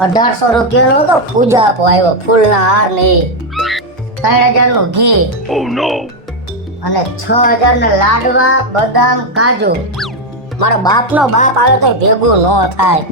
₹1800 તો પૂજા આપો આવ્યો, ફૂલના હાર ને 3000 નું ઘી અને 6000 ના લાડવા, બદામ, કાજુ. મારો બાપનો બાપ આવે તો ભેગું ન થાય.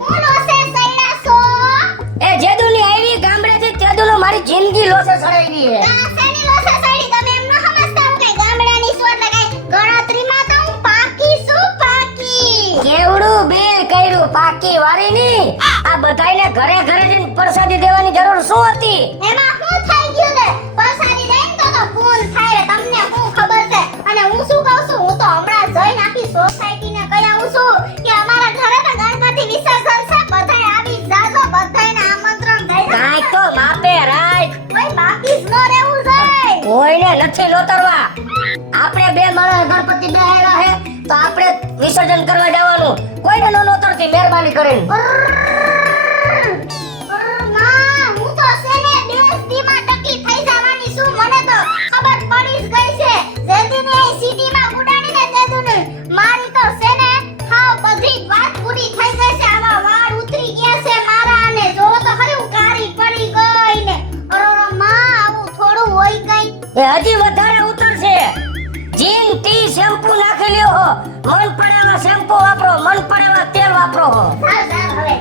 એ જેદુની આવી ગામડેથી તેદુનો મારી જિંદગી લોસે સડાવી હે. કાસેની લોસે સડી તમે એમ ન સમજતા હું કઈ ગામડાની સોટ લગાઈ ગણતરીમાં તો હું પાકી છું પાકી. કેવડું બિલ કર્યું પાકી વારી ની. આ બધાયને ઘરે ઘરે જઈને પ્રસાદી દેવાની જરૂર શું હતી? એમાં શું થઈ ગયું ને પરસાદી દઈને તો ફોન થાય રે તમને શું ખબર છે? અને હું શું કહું છું હું તો હમણાં જઈને આખી સોસાયટીને કહી આવું છું કે અમારા ઘરે તો ગણપતિ વિસર્જન છે, બધાય આવી જાજો, બધાયને આમંત્રણ દઈ દો. કાઈ તો માપે રાખ. કોઈ બાકી જ ન રહેવું જોઈએ. કોઈને નથી લોતરવા. આપણે બે માણસ ગણપતિ બેહાડ્યા હે તો આપણે વિસર્જન કરવા જવાનું. કોઈને નો લોતરતી મહેરબાની કરીને. માં હું તો સેને દેશદીમાં ટકી થઈ જવાની છું, મને તો ખબર પડી જ ગઈ છે. જેદીને એ સિટીમાં ઉડાડીને દેદુને મારી તો સેને હાવ બધી વાત પૂરી થઈ ગઈ છે. આવા વાળ ઉતરી ગયા છે મારા અને જો તો ખરી હું કાળી પડી ગઈ ને. અરે માં આવું થોડું હોય કઈ? એ હજી વધારે ઉતરશે. જીન ટી શેમ્પુ નાખી લ્યો હો. મન પડેવા શેમ્પુ વાપરો, મન પડેવા તેલ વાપરો હો. ચાલ હવે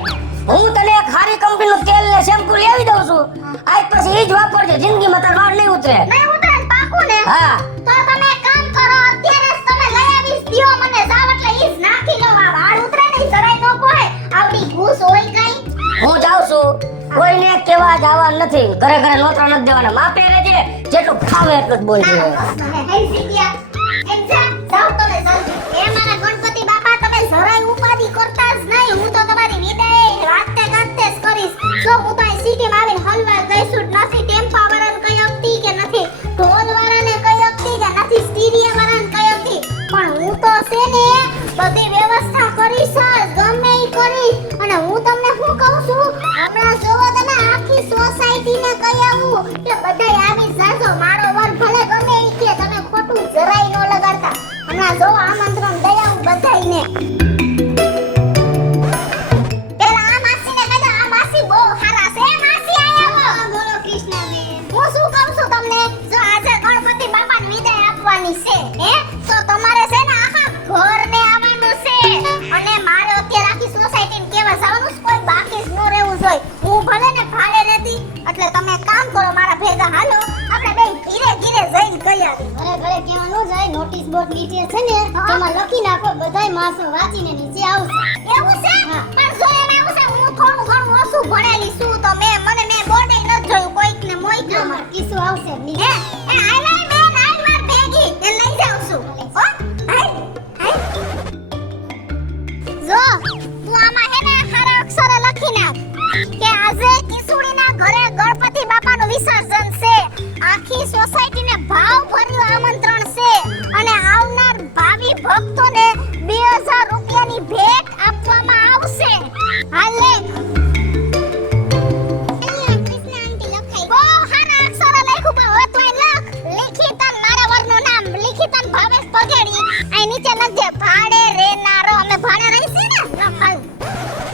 હું તને એક સારી કંપનીનું તેલ ને શેમ્પુ લેવી દઉં છું. આજ પછી ઈ જ વાપરજે. જિંદગીમાં તાર વાળ નહીં ઉતરે. નહીં ઉતરે ને પાકું ને? હા. તો તમે એક કામ કરો, અત્યારે જ તમે લઈ આવીશ દ્યો મને જાવ એટલે ઈ જ નાખી લો. આ વાળ ઉતરે નહીં જરાય નો કોઈ આવડી ઘૂસ હોય કઈ. હું જાઉં છું. કોઈને કેવા જવા નથી. ઘરે ઘરે નોતરા નથી દેવાના. માપે રહેજે. જેટલું ફાવે એટલું જ બોલજે. હે સીતિયા એમ જા જાવ તમે જલ્દી. એ મારા ગણપતિ બાપા તમે જરાય ઉપાધિ કરતા જ નહીં. હું તો તમારી વિદાય રાતે કાંતે જ કરીશ. જો હું તો અહીં સિટીમાં આવીને હલવા જઈશું જ નથી. ટેમ્પા વાળાને કઈ આપતી કે નથી, ઢોલ વાળાને કઈ આપતી કે નથી, સ્ટીરિયો વાળાને કઈ આપતી. પણ હું તો છે ને બધી વ્યવસ્થા કરીશ જ, ગમે ઈ કરીશ. અને હું તમને શું કહું છું, હમણાં જોવો તમે આખી સોસાયટીને કહી આવું કે બધાય આવી જાજો. મારો વર ભલે ગમે ઈ કે તમે ખોટું જરાય ન લગાડતા. હમણાં જોવો આમંત્રણ દઈ આવું બધાયને. પેલા આ માસીને કહેજો, આ માસી બહુ સારા છે. માસી આયા હો. બોલો કૃષ્ણબેન. હું શું કહું છું તમને, જો આજે ગણપતિ બાપાને વિદાય આપવાની છે હે, તો તમારે છે ને આખા ઘરને આવવાનું છે. અને મારે અત્યારે આખી સોસાયટીને કેવા જવાનું છે, કોઈ બાકી જ ન રહેવું જોઈએ. હું ભલે ને ભાડે રહેતી, એટલે તમે એક કામ કરો મારા ભેગા હાલો, આપણે બેન ધીરે ધીરે જઈને ગઈ આવી. ઘરે ઘરે કહેવાનું જાય નોટિસ બોર્ડ નીચે છે ને તેમાં લખી નાખો, બધાય માણસો વાંચીને નીચે આવશે. એવું છે? પણ જો એમ એવું છે હું થોડું ઘણું ઓછું ભણેલી છું તો મેં બોર્ડે ન જોયું કોઈકને મોઈકને. અમાર કિસ્સો આવશે નીચે. હે એ આઈ લઈ બેન આઈ માર ભેગી એ લઈ જાઉં છું. હો આઈ આઈ જો તું આમાં હે ને ખારા અક્ષરે લખી નાખ કે આજે કિસુડીના ઘરે ગણપતિ બાપાનું વિસર્જન છે. આખી સોસાયટીને ભાવ ભર્યું આમંત્રણ છે અને આવનાર ભાવિ ભક્તોને 2000 રૂપિયાની ભેટ આપવામાં આવશે. હાલ લે. અહીંયા કૃષ્ણ આંટી લખાઈ. બહુ સારા અક્ષરે લખ્યું પણ હવે તું અહીં લખ. લિખિતન મારા વરનું નામ લિખિતન ભાવેશ પગેડી. અહીં નીચે લખજે ભાડે રહેનારો. અમે ભાડે રહીશું ને લખાયું.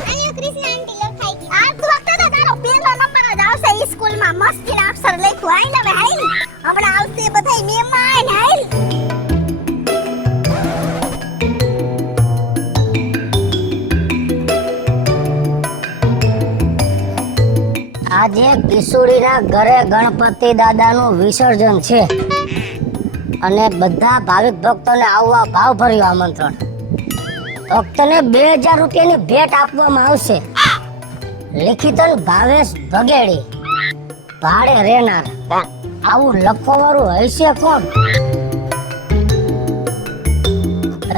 અહીંયા કૃષ્ણ આંટી લખાઈ ગઈ. આ વખતે તો તારો પહેલો નંબર જ આવશે ઈ સ્કૂલમાં. મસ્તીના અક્ષર લખ્યું. આઈ હવે આઈ હમણાં આવશે બધાય મહેમાન. આઈ આજે કિશોરીના ઘરે ગણપતિ દાદાનું વિસર્જન છે અને બધા ભાવિક ભક્તોને આવવા ભાવ ભર્યું આમંત્રણ. ભક્તને 2000 રૂપિયાની ભેટ આપવામાં આવશે. લિખિતન ભાવેશ ભગેડી, ભાડે રહેનાર. આવું લખવાવાળું હશે કોણ?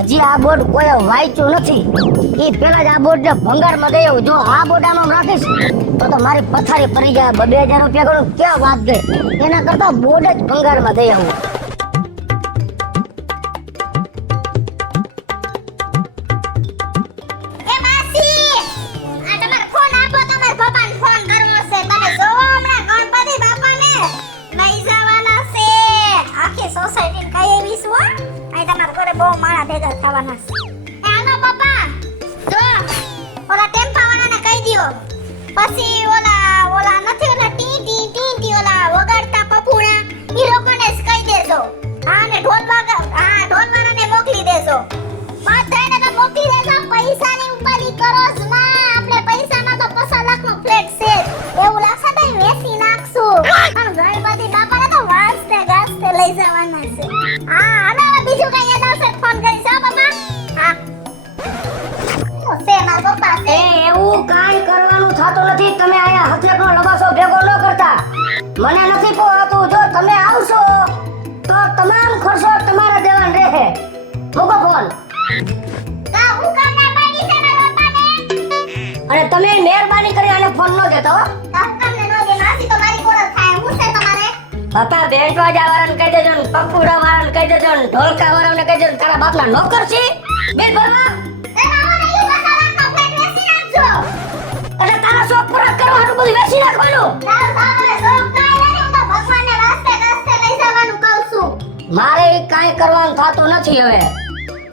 હજી આ બોર્ડ કોઈ વાંચ્યું નથી. એ પેલા જ આ બોર્ડને ભંગારમાં દઈ આવું. જો આ બોર્ડ આમાં રાખીશ તો મારી પથારી પડી જાય. 2000 રૂપિયા કરું ક્યાં વાત ગઈ. એના કરતા બોર્ડ જ ભંગારમાં દઈ આવું. એ માસી આ તમારો ફોન આપો. તમારા પપ્પાને ફોન કરવો છે. તમે જોવો હમણાં ગણપતિ બાપાને લઈ જવાના છે. આખી સોસાયટીને કઈ એવી છું હો. અહીં તમારા ઘરે બહુ માળા ભેગા થવાના છે. એ હાલો પપ્પા જો ઓલા ટેમ્પા વાળાને કહી દ્યો. પછી મને નથી પોહાતું. જો તમે આવશો તો તમામ ખર્ચો તમારા દેવાન રહે. મૂકો ફોન. કા હું કામ ના પાડી છે મારા પપ્પાને? અને તમે મહેરબાની કરી આને ફોન ન દેતો હો. કા હું કામ ને નો દે માસી તો મારી કોરલ થાય. હું છે તમારે? હતા બેન્ડ વાજા વાળાને કહી દેજો ને પપ્પુડા વાળાને કહી દેજો ને ઢોલકા વાળાને કહી દેજો ને તારા બાપના નોકર છે બિલ ભરવા. એ મામા ને યુ મસાલા કમ્પ્લીટ વેચી નાખજો. એટલે તારા શોખ પૂરા કરવાનું બધું વેચી નાખવાનું. તારું સામે શોખ કાઈ નહીં. હું તો ભગવાનને વાસ્તે કાસ્તે લઈ જવાનું કહું છું. મારે કાંઈ કરવાનું થતું નથી હવે.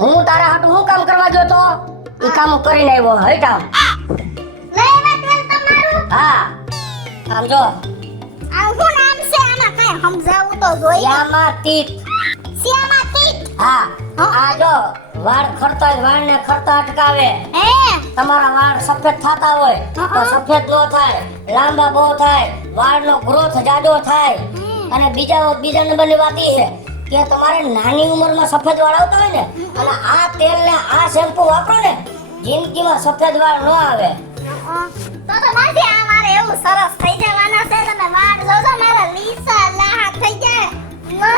હું તારા હાટુ હું કામ કરવા ગયો તો એ કામ કરીને આવ્યો. હટાવ. લઈ લે તેલ તમારું. હા આમ જો આ શું નામ છે આમાં કાઈ સમજાવું તો જોઈએ. યામાતીત. શ્યામાતી. હા આ જો વાળ ખરતા હોય વાળને ખરતા અટકાવે. હે તમારા વાળ સફેદ થતા હોય તો સફેદ નો થાય, લાંબા બહુ થાય, વાળનો ગ્રોથ જાજો થાય. અને બીજા નંબરની વાત એ છે કે તમારે નાની ઉંમરમાં સફેદ વાળ આવતા હોય ને અને આ તેલ ને આ શેમ્પુ વાપરો ને જિંદગીમાં સફેદ વાળ ન આવે. તો માસી આ મારે એવું સરસ થઈ જવાના છે. તમે વાળ જોજો મારા લીસા લાહા થઈ જાય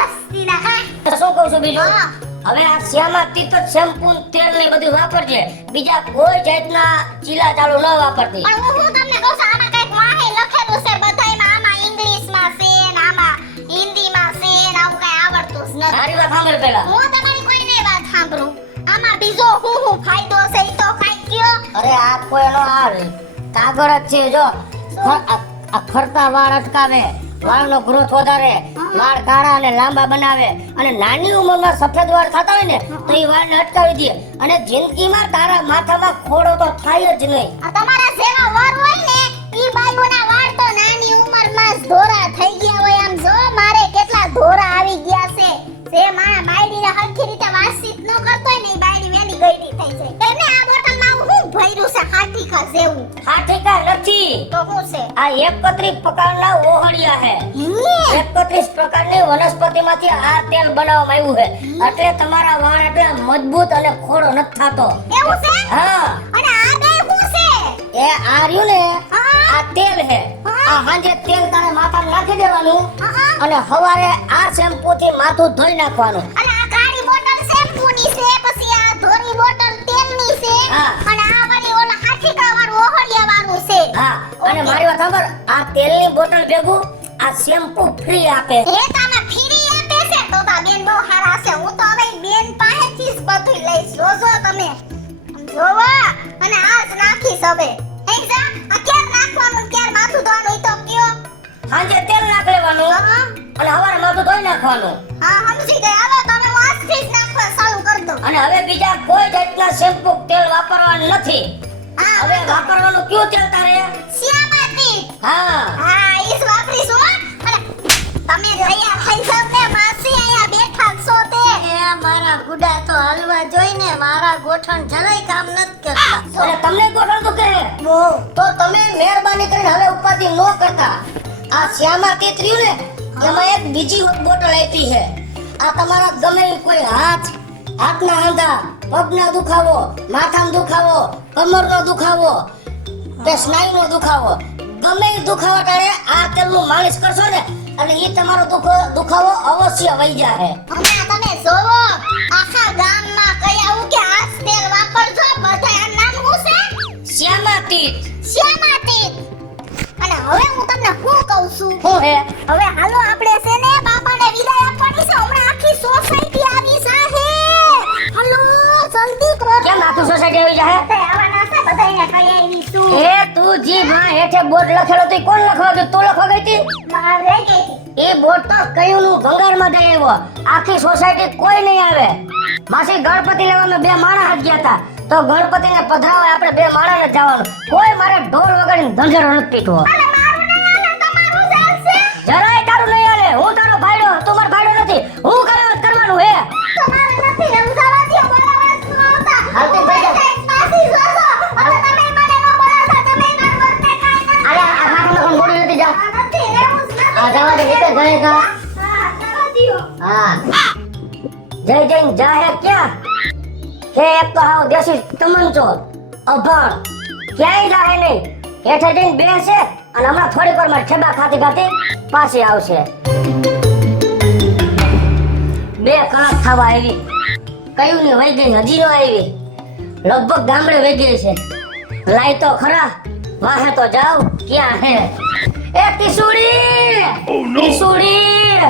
મસ્તી ના. હા શું કહું છું બીજું? હા. હવે આ શ્યામાતીત શેમ્પુ તેલ ને બધું વાપરજે. બીજા કોઈ જાતના ચીલા ચાલુ ન વાપરતી. પણ હું તમને કહું છું આમાં કઈક વાહે લખેલું છે બધાયમાં. આમાં ઇંગ્લિશમાં છે ને આમાં હિન્દીમાં છે ને આવું કઈ આવડતું જ નથી. મારી વાત સાંભળ પહેલા. હું તમારી કોઈને વાત સાંભળું. આમાં બીજો હું ફાયદો છે ઈ તો કઈ કયો. અરે આ કોઈનો આ કાગળ જ છે જો. આ ખરતા વાળ અટકાવે, વાળનો ગ્રોથ વધારે, વાળ કાળા અને લાંબા બનાવે અને નાની ઉંમરમાં સફેદ વાળ થતા હોય ને તો એ વાળને અટકાવી દે અને જિંદગીમાં તારા માથામાં ખોડો તો થાય જ નહીં. આ તમારા જેવા વર હોય ને ઈ બાયુના વાળ તો નાની ઉંમરમાં જ ધોરા થઈ ગયા હોય. આમ જો મારે કેટલા ધોરા આવી ગયા છે. જે મારા બાયડીને હરખી રીતે વાતચીત ન કરતો હોય ને ઈ બાયડી વેલી ગઈડી થઈ જાય. એમને આ બોટલમાં હું ભર્યું છે હાટીકા જેવું. આ ઠીકા નથી. તો શું છે? આ 31 પ્રકારના ઓહળિયા છે. 31 પ્રકારની વનસ્પતિમાંથી આ તેલ બનાવવામાં આવ્યું છે. એટલે તમારા વાળ એટલે મજબૂત અને ખોડો નથી થતો. એવું છે? હા અને આ બે શું છે? એ આ રહ્યું ને હા. આ તેલ છે. આ હાંજે તેલ તારે માથામાં નાખી દેવાનું હા. અને સવારે આ શેમ્પુ થી માથું ધોઈ નાખવાનું. અને આ કાળી બોટલ શેમ્પૂની છે, પછી આ ધોરી બોટલ તેલની છે, હા. અને આ વાળી ઓલા હાથીકા વાળું ઓહળિયા વાળું છે. હા અને મારી વાત સાંભળ, આ તેલની બોટલ ભેગું આ શેમ્પુ ફ્રી આપે. એ તમે ફ્રી આપે છે તો તા બેન બહુ હારા છે. હું તો હવે બેન પાસેથી જ બધું લઈશ. જોજો તમે જોવો અને આ જ નાખીશ હવે. હે જા આ ક્યારે નાખવાનું ક્યારે માથું ધોવાનું ઈ તો કયો. હાંજે તેલ નાખ લેવાનું હા અને સવારે માથું ધોઈ નાખવાનું. હા સમજી ગઈ. હવે તમે હું આજથી જ નાખવા ચાલુ કરી દઉં. અને હવે બીજા કોઈ જાતના શેમ્પુ તેલ વાપરવાનું નથી. હા હવે વાપરવાનું કયું તેલ તારે? શ્યામાતી. હા હા ઈ જ વાપરીશું હો. અને તમે તૈયાર થઈ જાવ ને માસી અહીંયા બેઠા છો તે. એ મારા ગુડા તો હલવા જોઈને મારા ગોઠણ જરાય કામ નથી કરતા. અને તમને ગોઠણ દુખે તો તમે મહેરબાની કરીને હવે ઉપાધિ ન કરતા. આ શ્યામાતીત રહ્યું ને એમાં એક બીજી બોટલ આપી છે. આ તમારા ગમે ઈ કોઈ હાથના આંધા, પગના દુખાવો, માથાનો દુખાવો, કમરનો દુખાવો કે સ્નાયુનો દુખાવો, ગમે ઈ દુખાવા ટાળે આ તેલનું માલિશ કરશો ને એટલે ઈ તમારો દુખાવો અવશ્ય વહી જાય. હમણાં તમે જોવો આખા ગામમાં કયા કે આ જ તેલ વાપરજો. બધાય આ નામ શું છે? શ્યામાતીત. શ્યામાતીત. અને હવે હું તમને શું કહું છું? શું હે? હવે હાલો આપણે છે ને બાપાને વિદાય આપવાની છે. હમણાં આખી સોસાયટી આવી જાહે. હાલો જલ્દી કરો. કેમ આખું સોસાયટી આવી જાય? તે આવવાના છે બધાયને કહી આવી છું. એ તું જી માં હેઠે બોર્ડ લખેલો તો ઈ કોણ લખવા ગયું? તું લખવા ગઈ હતી? બહાર રહી ગઈ. એ બોર્ડ તો કયુંનું ભંગારમાં દઈ આવ્યો. આખી સોસાયટી કોઈ નહીં આવે. માસી ગણપતિ લેવા અમે 2 માણસ જ ગયા હતા તો ગણપતિને પધરાવા આપણે 2 માણસ જ જવાનું. કોઈ મારે ઢોલ વગાડીને ધંધેરો નથી પીટવો. અરે મારું નહીં હાલે તમારું ચાલશે. જરાય તારું નહીં હાલે. હું તારો ભાઈડો, તું મારો ભાઈડો નથી. હું કરવાનું હે. તમારે નથી સમજાવવા દો. બોલાવા જ ન આવતા. હાલતી થઈ જા. માસી જોજો. હવે તમે મને ન બોલાવતા. તમે મારું વર્તે કાંઈ નથી. અરે આ માથામાં કોણ ગોળી નથી જા. આ નથી રહેવું જ નથી. આ જવા દે એટલે જાય કા. હા જવા દ્યો. હા જય જય જાહે ક્યાં હે? એક તો હાવ દેશી તમંચો અભણ ક્યાંય જાહે નહીં. હેઠે જઈને બેસે અને હમણાં થોડીક વારમાં ઠેબા ખાતી ખાતી પાછી આવશે. 2 કલાક થવા આવી, કયું ની વહી ગઈ, હજી નો આવી. લગભગ ગામડે વહી ગઈ છે. લાય તો ખરા, વાહે તો જાવ, ક્યાં હે? એ કિશોરી, કિશોરી,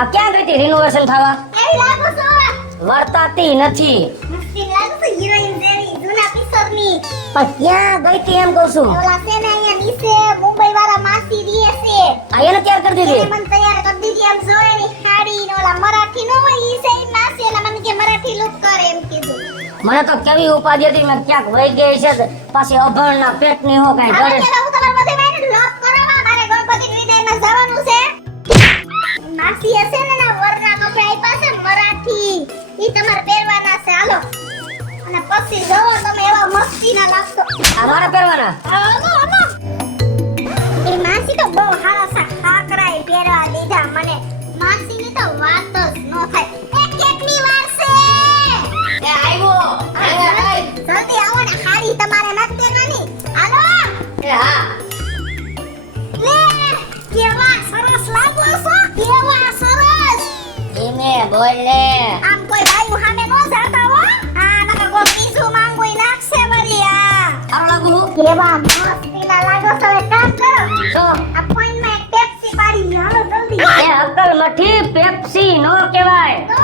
આ ક્યાં ગઈ હતી રિનોવેશન થવા? વર્તાતી નથી. પણ ક્યાં ગઈ હતી એમ કહું છું. આ એને તૈયાર કરી દીધી. મને તો કેવી ઉપાધિ હતી, મેં ક્યાંક વહી ગઈ છે પાછી અભણના પેટની હો કઈ ઘરે. માસી હશે ને ના વરના કપડા આપ્યા છે મરાઠી, ઈ તમારે પહેરવાના છે. હાલો અને પછી જોવો તમે એવા મસ્તી ના લાગતો. આ મારા પહેરવાના? એ માસી તો બહુ હારા સા ખાકરાઈ પહેરવા દીધા મને. માસી ની તો વાત જ ન થાય. એ કેટલી વાર છે? એ આવ્યો. જલ્દી આવો ને, હારી તમારે નથી પહેરવાની. હાલો. એ હા. લે કેવા સરસ લાગો છો, કેવા સરસ. ધીમે બોલ ને. આમ કોઈ ભાઈ સામે નો જાતા હો. આ નકા કોઈ બીજું માંગોઈ નાખશે વળી. આ સારું લાગુ હું? કેવા મસ્તીના લાગો છો. એક કામ કરો, તો આ ફોનમાં એક પેપ્સી પાડી લ્યો. હાલો જલ્દી. એ અક્કલ મઠી પેપ્સી નો કહેવાય, તો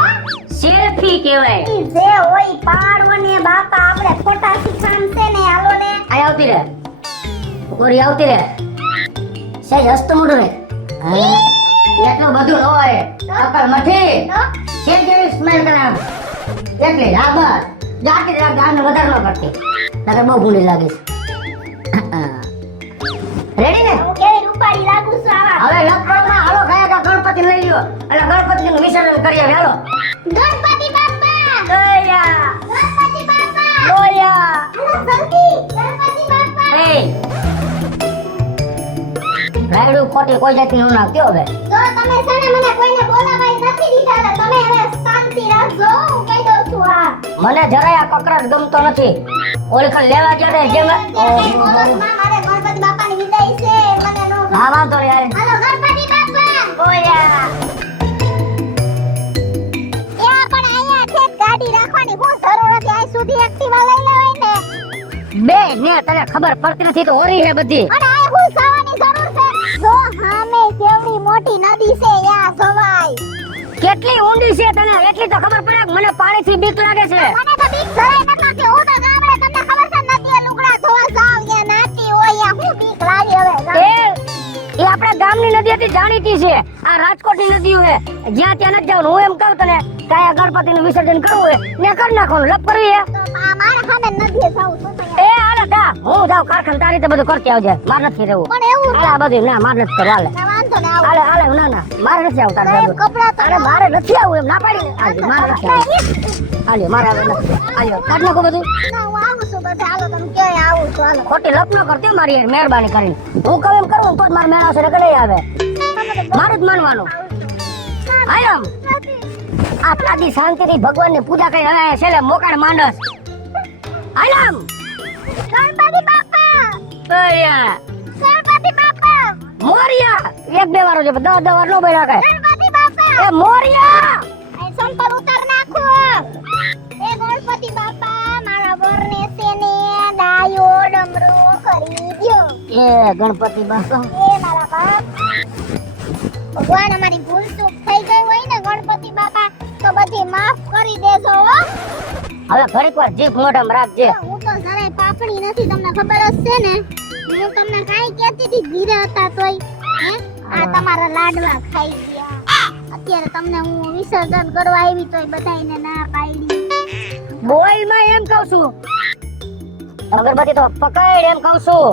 સેલ્ફી કહેવાય. ઈ જે હોય પાડવને બાપા, આપણે ખોટા શીખામ છે ને. હાલો ને. આ આવતી રે, ગોરી આવતી રે. સહેજ હસતું મોઢું રે. એટલું બધું ન હોય. અક્કલ મઠી તો સેજ જેવી સ્મેલ કરે આમ. એટલી જ. હા બસ જાતી રાખ, ગાને વધારે ન કરતી. તારે બહુ ભૂલી લાગે છે. રેડી ને? હું કેવી રૂપાળી લાગુ છું. આવા હવે લપકણમાં હાલો ગયા કા ગણપતિ લઈ લ્યો એટલે ગણપતિનું વિસર્જન કરી આવે. હાલો. ગણપતિ બાપા, દયા ગણપતિ બાપા. દયા. હાલો જલ્દી, ગણપતિ બાપા. એ રાયડું ખોટી કોઈ જાતની ન નાખતી હવે. જો તમે છે ને મને કોઈને બોલાવાય નથી દીધા, એટલે તમે હવે શાંતિ રાખજો. હું કહી દઉં છું. આ મને જરાય આ કકરાટ ગમતો નથી. ઓળખ લેવા જડે જેમ મારે ગણપતિ બાપાની વિદાય છે, મને નો ગમે. હા વાંધો નહીં યાર. હાલો ગણપતિ બાપા. ઓયા એવા પણ અહીંયા ઠેક ગાડી રાખવાની હું જરૂર હતી. આ સુધી એક્ટિવા લઈ લેવાય ને. બે ને તને ખબર પડતી નથી તો ઓરી હે બધી. અને આ હું જવાની જરૂર છે. જો સામે કેવડી મોટી નદી છે, ત્યાં જવાય. કેટલી ઊંડી છે તને એટલી તો ખબર પડે. મને પાણીથી બીક લાગે છે. મને તો બીક જરાય નથી લાગતી. હું તો ગામડે તમને ખબર છે નદીએ લુગડા ધોવા જાવ, ત્યાં નાતી હોય, ત્યાં હું બીક લાગે હવે. એ આપણા ગામની નદી હતી, જાણીતી છે. આ રાજકોટની નદી હોય જ્યાં ત્યાં નથી જવાનું. હું એમ કહું તને કાયા ગણપતિનું વિસર્જન કરવું હોય ને કરી નાખવાનું. લપ કરવી હે તો આ મારા સામે નદીએ જાઉં છું તો એ હાલે તા હું જાઉં કારખાને તારી રીતે બધું કરતી આવજે. માર નથી રહેવું. પણ એવું હાલે આ બધું ના માર નથી કરવું. હાલે ના વાંધો ને આવું. હાલે હાલે ના ના મારે નથી આવું તારે એમ કપડાં તો અરે મારે નથી આવું એમ ના પાડી હાલે મારે નથી આવું. હાલે મારે આવે નથી. હાલે કાઢ નાખો બધું. ના હું આવું છું બધે. હાલો તમે ક્યાંય આવું છું. હાલો ખોટી લપ ન કરતી હો મારી યાર, મહેરબાની કરીને. હું કહું એમ કરું તો જ મારે મેળ આવશે નકર નહીં આવે. મારું જ માનવાનું. હાલ આમ આ તાદી શાંતિથી ભગવાનની પૂજા કરી હવે છેલ્લે મોકાડ માંડસ. હાલ આમ ગણપતિ બાપા, ઓયા ગણપતિ બાપા, મોરિયા. 1-2 વાર છે 10 વાર નો બોલ્યા કે ગણપતિ બાપા. એ મોરિયા. આ સંપલ ઉતાર નાખો. એ ગણપતિ બાપા મારા વરને છે ને ડાયો ડમરો કરી દ્યો. એ ગણપતિ બાપા એ મારા બાપ, ભગવાન અમારી ભૂલ ચૂક થઈ ગઈ હોય ને ગણપતિ બાપા તો બધી માફ કરી દેજો હો. હવે ઘડીક વાર જીભ મોઢામાં રાખજે. હું તો જરાય પાપડી નથી, તમને ખબર જ છે ને. હું તમને કાઈ કહેતી હતી ઘીરે હતા તોય હે આ તમારા લાડવા ખાઈ ગયા. અત્યારે તમને હું વિસર્જન કરવા આવી તોય બધાયને ના પાડી. બોલ માં એમ કહું છું. અગરબત્તી તો પકડ એમ કહું છું.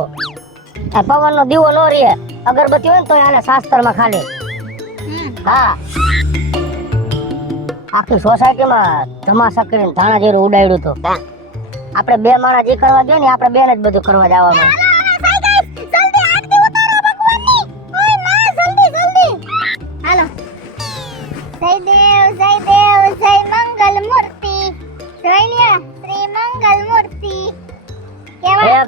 આ પવનનો દીવો નો રે. અગરબત્તી હોય ને તો આને શાસ્ત્રમાં ખાલી. હા આખી સોસાયટીમાં ધમાસા કરીને ધાણા જેરું ઉડાડ્યું હતું. આપણે 2 માણસ જે કરવા ગયા ને આપણે 2 ને જ બધું કરવા જવાનું. હાલો જય દેવ જય મંગલ મૂર્તિ. જય લ્યા શ્રી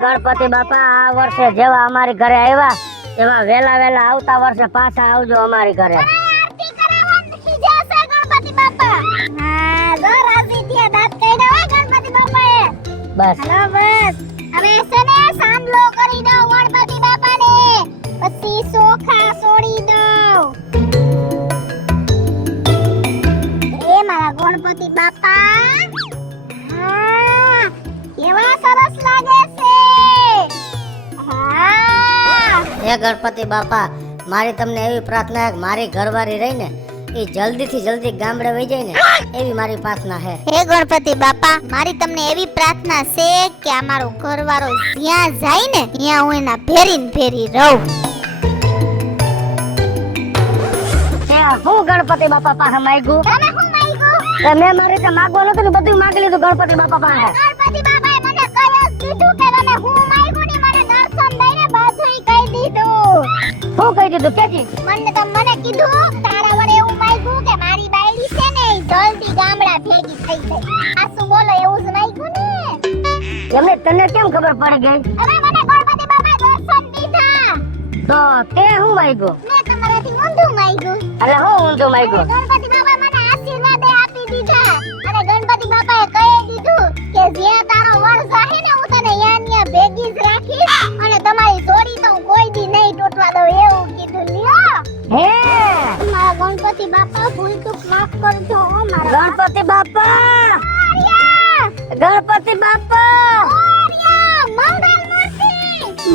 ગણપતિ બાપા આ વર્ષે જેવા અમારી ઘરે આવ્યા એવા વેલા વેલા આવતા વર્ષે પાછા આવજો અમારી ઘરે. આરતી કરાવવાનું ખીજાશે ગણપતિ બાપા. હા જો રાજી થયા દાંત કાઢ્યા હોય ગણપતિ બાપાએ. બસ હાલો બસ હવે છે ને સાંભળો કરી દો ગણપતિ બાપાને પછી સોખા છોડી દો. એ મારા ગણપતિ બાપા હા કેવા સરસ લાગે છે. હા હે ગણપતિ બાપા મારી તમને એવી પ્રાર્થના છે કે મારી ઘરવાળી રહી ને એ જલ્દી થી જલ્દી ગામડે વહી જાય ને એવી મારી પ્રાર્થના છે. હે ગણપતિ બાપા મારી તમને એવી પ્રાર્થના છે કે આ મારો ઘરવાળો જ્યાં જાય ને ત્યાં હું એના ફેરીને ફેરી રહું. હું ગણપતિ બાપા પાસે માંગ્યું તમે શું માંગ્યું? મેં મારી રીતે માંગવા નતું ને બધું માંગી લીધું ગણપતિ બાપા પાસે. ગણપતિ બાપાએ મને કહી જ દીધું કે તમે હું માંગ્યું ને મને દર્શન દઈને બધુંય કહી દીધું. શું કહી દીધું કેજી? મને કીધું તારા વડે એવું માંગ્યું કે મારી બાયડી છે ને ઈ જલ્દી ગામડા ભેગી થઈ જાય. આ શું બોલો એવું જ માંગ્યું ને? એમને તને કેમ ખબર પડી ગઈ? હવે મને ગણપતિ બાપાએ દર્શન દીધા. તો તે હું માંગ્યું? મેં તમારાથી ઊંધું માંગ્યું. અરે હું ઊંધું માંગ્યું? ગણપતિ બાપા મને આશીર્વાદ આપી દીધા અને ગણપતિ બાપાએ કહી દીધું કે જે તારો વર જાહે ને હું તને યાન્યા ભેગી જ રાખીશ અને તમારી જોડી તો હું કોઈ દી નહીં તૂટવા દઉં એવું કીધું. લ્યો હે મારા ગણપતિ બાપા ભૂલ ચૂક માફ કરજો હો મારા ગણપતિ બાપા મોરિયા ગણપતિ બાપા મોરિયા મંગલ મૂર્તિ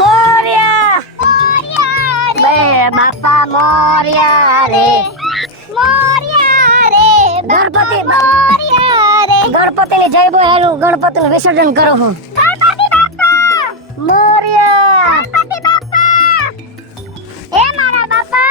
મોર્યા મોરિયા બે બાપા મોર્યા રે મોરિયા રે ગણપતિ મોરિયા રે ગણપતિની જય બોલું ગણપતિનું વિસર્જન કરો હું. ગણપતિ બાપા મોર્યા ગણપતિ બાપા હે મારા બાપા.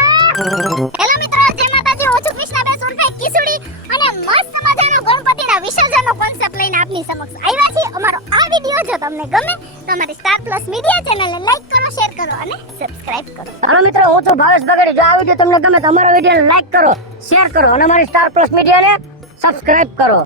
હેલો મિત્રો જય માતાજી હું છું કૃષ્ણાબેન સુરફે કિસુડી અને મસ્ત મજાનો ગણપતિના વિસર્જનનો કોન્સેપ્ટ લઈને આપની સમક્ષ આવ્યા છીએ. અમારો આ વિડિયો જો તમને ગમે તો અમારી સ્ટાર પ્લસ મીડિયા ચેનલને લાઈક કરો શેર કરો અને સબસ્ક્રાઇબ કરો. હાલો મિત્રો હું છું ભાવેશ બગડી. જો આ વિડીયો તમને ગમે તો અમારા વિડીયોને લાઈક કરો શેર કરો અને અમારી સ્ટાર પ્લસ મીડિયાને સબસ્ક્રાઇબ કરો.